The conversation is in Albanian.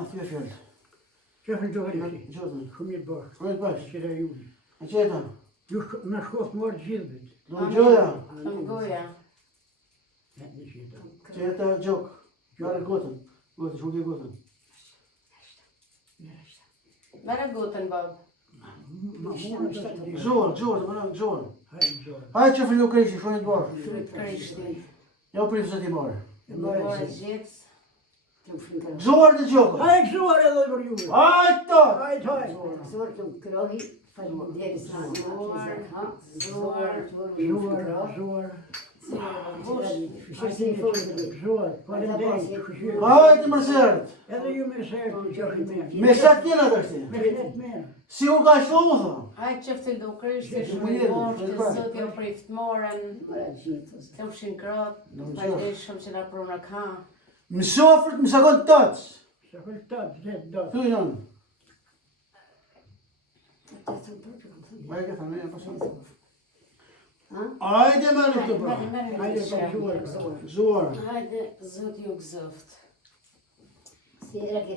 Na thye fjalë. Qëfën të hëllësi? Gjotën. Shumë mirë bashkë. Shumë të bashkë. Qëra juni. A qeta? Ju në shkotë morë gjithët. Do gjoja. Shumë goja. Në qëta. Qeta gjok. Merë gotën. Gotën, shukje gotën. Merë gotën, bab. Ma morë të të të Gjorë, më nëmë gjorë. hajë zorë. Hajë që fëllu krejshi, shumë të bashkë. Shumë të krishti. Ja u prifë se ti marë. Morë gjithë. Gjorë të gjokë. Hajë zorë edhe për juve. Hajë të! Hajë, hajë. Zorë të krohi, falë djeri sa Zorë. Zorë. Zorë. Falenderit. Hajë të mësërët. Edhe ju me sërë të qëfë me. Me sa tjena të është ti? Me shlet me. Si u ka shlohu, tha. Hajë që fëllu krishti, Shumë shumë i mirë, boshtë, shumë mirë. zëtë jo prift morën, të ushin kratë, falë shumë që nga pruna ka. Më sofrët, më sakon të tëtës. Se këllë të zetë do. Tu i nënë. Hajë ke thënë, e pasën. Hajde me në të pra. Hajde për zorë. Zorë. Hajde, zëtë ju gëzëft. Si era che